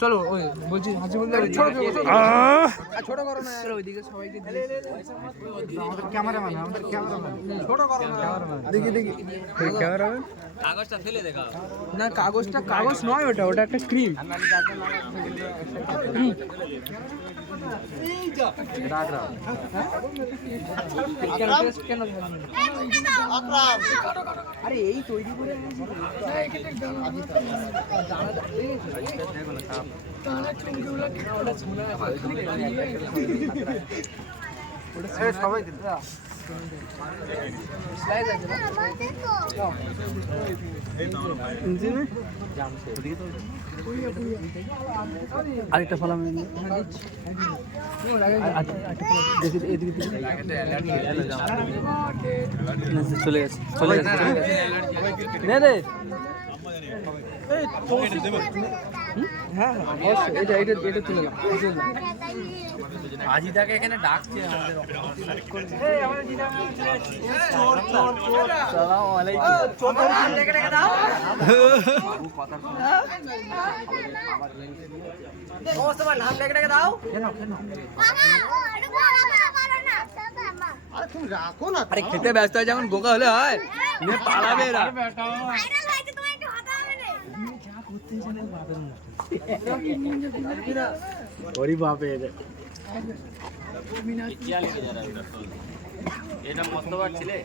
চলো ওই বলছি হাসি বলতে ছোট করো না ওইদিকে সবাইকে ক্যামেরাম্যান ছোট করো না দেখি ক্যামেরাম্যান কাগজটা ফেলে দেখাও না কাগজটা কাগজ নয় ওটা একটা ক্রিম আরে এই তৈরি করে সবাই আরেকটা ফলাম চলে গেছে হ্যাঁ এটা তুলে আজিদাকে এখানে ডাকছে আরে খেতে ব্যস্ত হয় যেমন বোকা হলে হয় পালাবে এরা এটা মস্তবার ছিলে